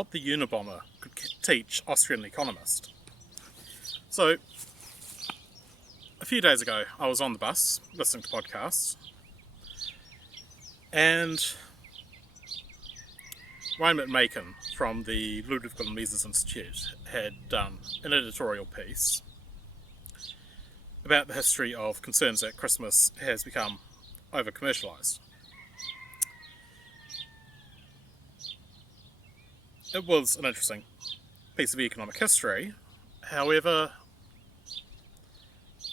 what the Unabomber could teach Austrian economists. So, a few days ago, I was on the bus listening to podcasts, and Ryan McMaken from the Ludwig von Mises Institute had done an editorial piece about the history of concerns that Christmas has become over-commercialised. It was an interesting piece of economic history. However,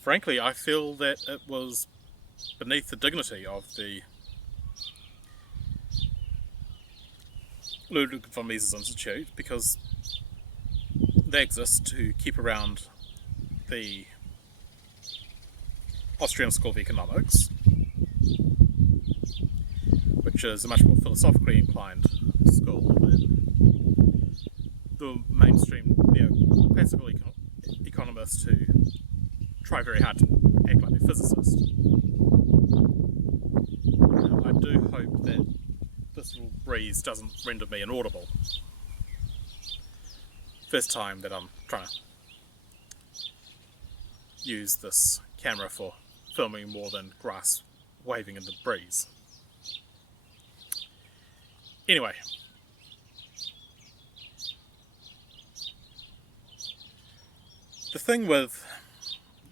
frankly, I feel that it was beneath the dignity of the Ludwig von Mises Institute, because they exist to keep around the Austrian School of Economics, which is a much more philosophically inclined school than the mainstream classical economists who try very hard to act like a physicist. I do hope that this little breeze doesn't render me inaudible. First time that I'm trying to use this camera for filming more than grass waving in the breeze. Anyway, the thing with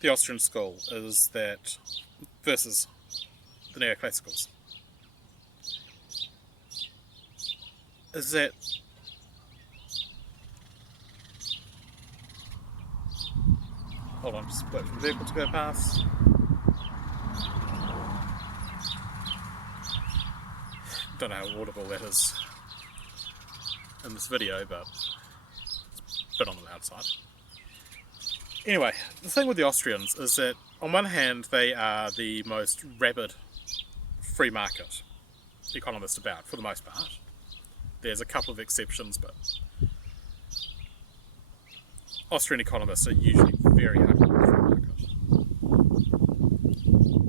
the Austrian school is that, versus the neoclassicals, is that hold on, just wait for the vehicle to go past. Don't know how audible that is in this video, but it's a bit on the loud side. Anyway, the thing with the Austrians is that on one hand they are the most rabid free market economist about, for the most part. There's a couple of exceptions, but Austrian economists are usually very hard on the free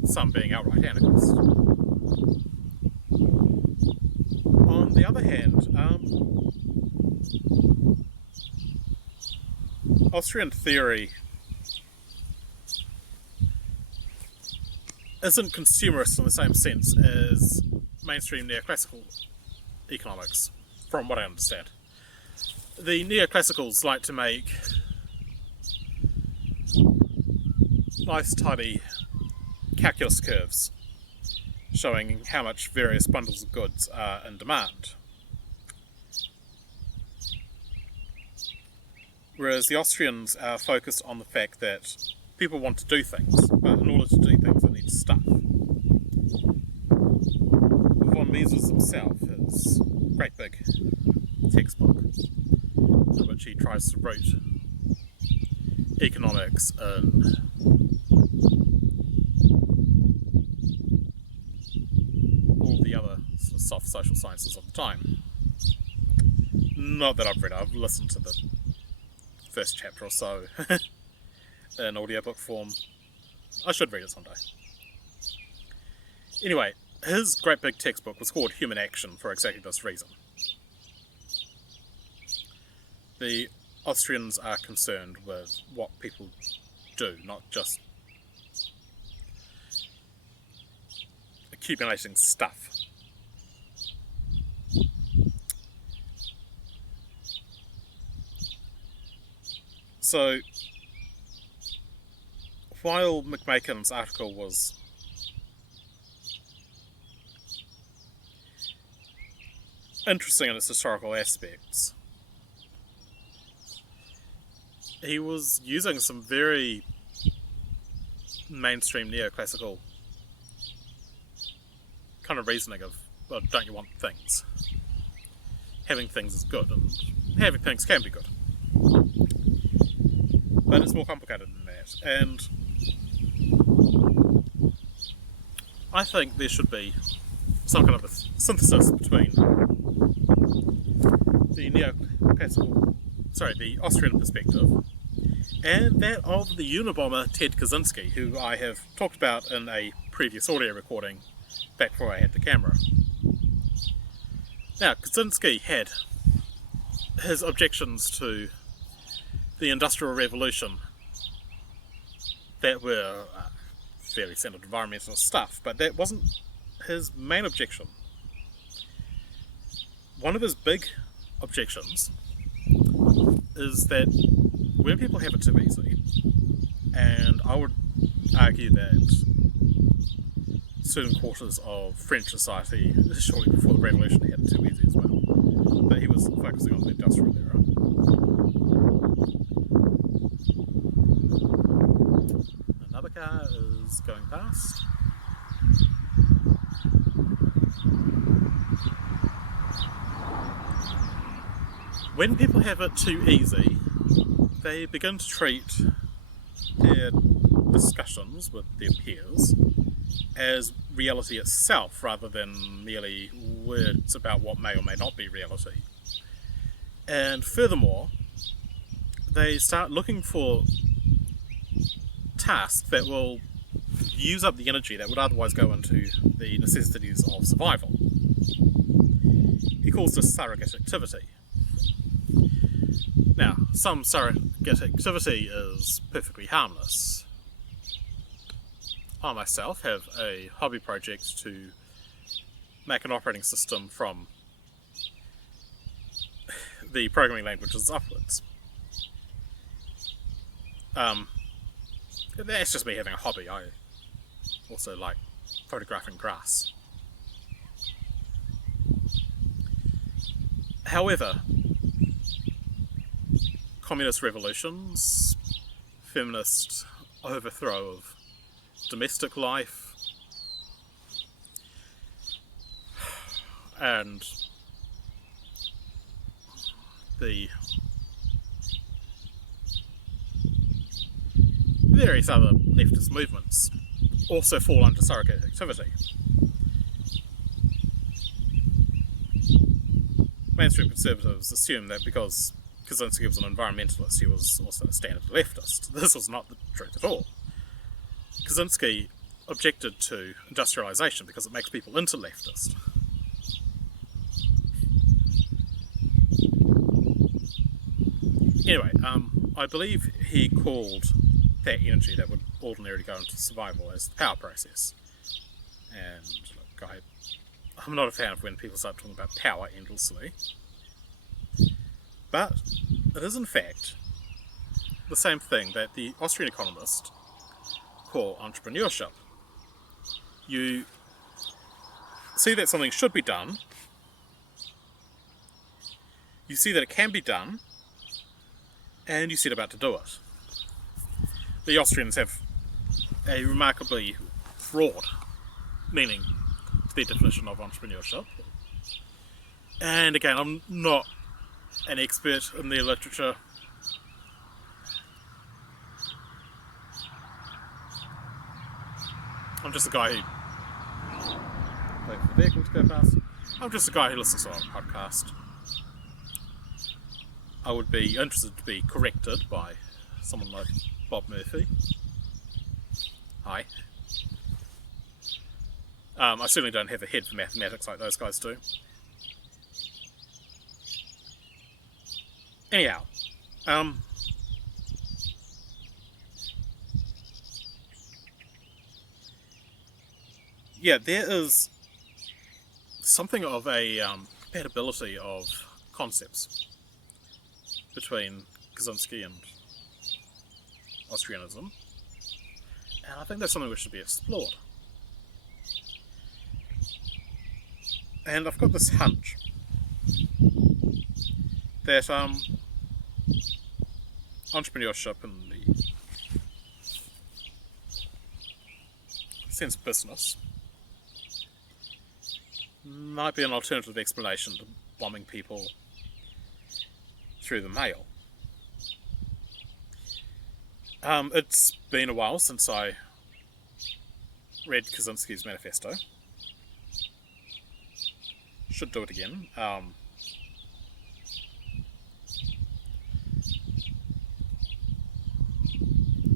market, some being outright anarchist. On the other hand, Austrian theory isn't consumerist in the same sense as mainstream neoclassical economics, from what I understand. The neoclassicals like to make nice, tidy calculus curves showing how much various bundles of goods are in demand. Whereas the Austrians are focused on the fact that people want to do things, but in order to do things they need stuff. Von Mises himself, his great big textbook, in which he tries to root economics and all the other sort of soft social sciences of the time. Not that I've read it, I've listened to the first chapter or so in audiobook form. I should read it someday. Anyway, his great big textbook was called Human Action for exactly this reason. The Austrians are concerned with what people do, not just accumulating stuff. So, while McMaken's article was interesting in its historical aspects, he was using some very mainstream neoclassical kind of reasoning of, well, don't you want things? Having things is good, and having things can be good. But it's more complicated than that, and I think there should be some kind of a synthesis between the Austrian perspective and that of the Unabomber Ted Kaczynski, who I have talked about in a previous audio recording back before I had the camera. Now, Kaczynski had his objections to the Industrial Revolution that were fairly centered environmental stuff, but that wasn't his main objection. One of his big objections is that when people have it too easy, and I would argue that certain quarters of French society shortly before the revolution had it too easy as well, but he was focusing on the industrial era. Another car is going past. When people have it too easy, they begin to treat their discussions with their peers as reality itself rather than merely words about what may or may not be reality. And furthermore, they start looking for tasks that will use up the energy that would otherwise go into the necessities of survival. He calls this surrogate activity. Now, some surrogate activity is perfectly harmless. I myself have a hobby project to make an operating system from the programming languages upwards. That's just me having a hobby. I also like photographing grass. However, communist revolutions, feminist overthrow of domestic life, and the various other leftist movements also fall under surrogate activity. Mainstream conservatives assume that because Kaczynski was an environmentalist, he was also a standard leftist. This was not the truth at all. Kaczynski objected to industrialisation because it makes people into leftist. Anyway, I believe he called that energy that would ordinarily go into survival as the power process. And look, I'm not a fan of when people start talking about power endlessly. But it is in fact the same thing that the Austrian economists call entrepreneurship. You see that something should be done, you see that it can be done, and you set about to do it. The Austrians have a remarkably broad meaning to their definition of entrepreneurship. And again, I'm not an expert in their literature. I'm just a guy who... wait for the vehicle to go past. I'm just a guy who listens to a podcast. I would be interested to be corrected by someone like Bob Murphy. Hi. I certainly don't have a head for mathematics like those guys do. Anyhow, yeah, there is something of a compatibility of concepts between Kaczynski and Austrianism, and I think that's something which should be explored. And I've got this hunch that entrepreneurship in the sense of business might be an alternative explanation to bombing people through the mail. It's been a while since I read Kaczynski's manifesto. Should do it again.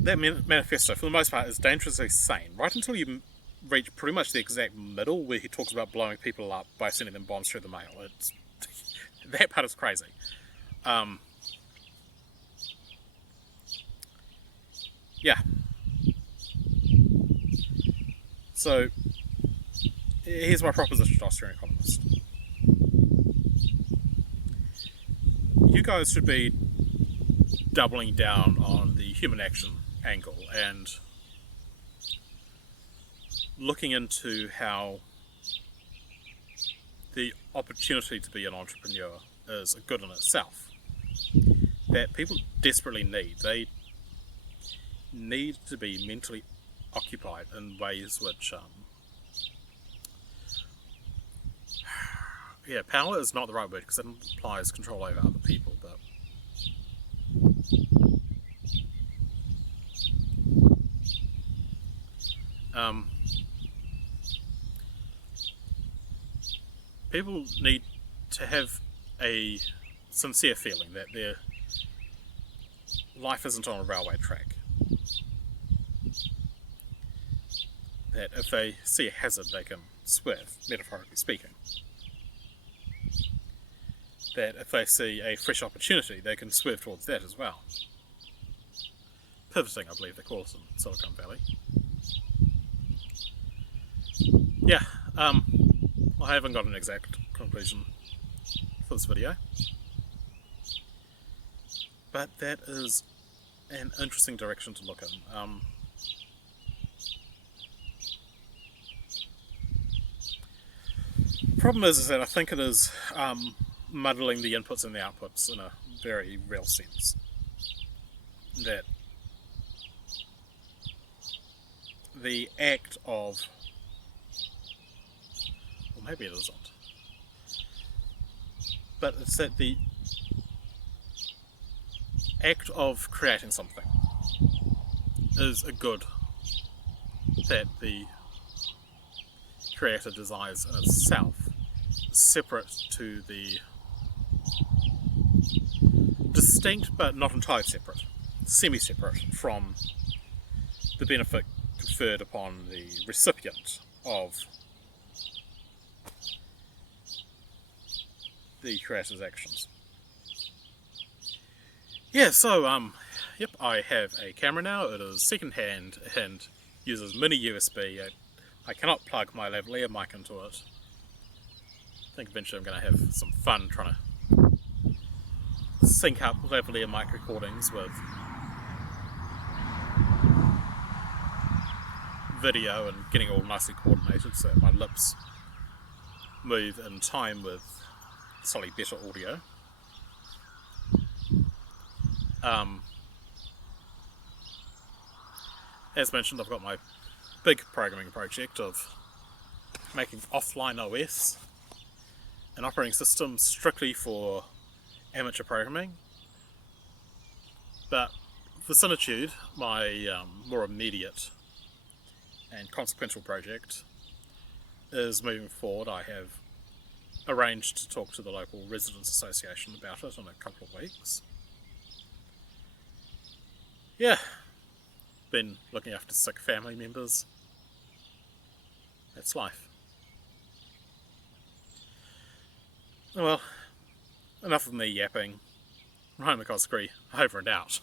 That manifesto, for the most part, is dangerously sane, right until you reach pretty much the exact middle where he talks about blowing people up by sending them bombs through the mail. That part is crazy. Yeah. So, here's my proposition to Austrian Economist. You guys should be doubling down on the human action angle and looking into how the opportunity to be an entrepreneur is a good in itself that people desperately need. They need to be mentally occupied in ways which power is not the right word because it implies control over other people, but people need to have a sincere feeling that their life isn't on a railway track. That if they see a hazard, they can swerve, metaphorically speaking. That if they see a fresh opportunity, they can swerve towards that as well. Pivoting, I believe they call it in Silicon Valley. Yeah, I haven't got an exact conclusion for this video, but that is an interesting direction to look in. Problem is that I think it is muddling the inputs and the outputs in a very real sense. That the act of, or maybe it isn't, but it's that the act of creating something is a good that the creator desires in itself, separate to the distinct but not entirely separate, semi-separate from the benefit conferred upon the recipient of the creator's actions. Yeah, so, yep, I have a camera now. It is second-hand and uses mini USB. I cannot plug my lavalier mic into it. I think eventually I'm going to have some fun trying to sync up lavalier mic recordings with video and getting all nicely coordinated so that my lips move in time with slightly better audio. As mentioned, I've got my big programming project of making offline OS, an operating system strictly for amateur programming. But Vicinitude, my more immediate and consequential project, is moving forward. I have arranged to talk to the local residents association about it in a couple of weeks. Yeah, been looking after sick family members. That's life. Well, enough of me yapping. Ryan McCoskrie, over and out.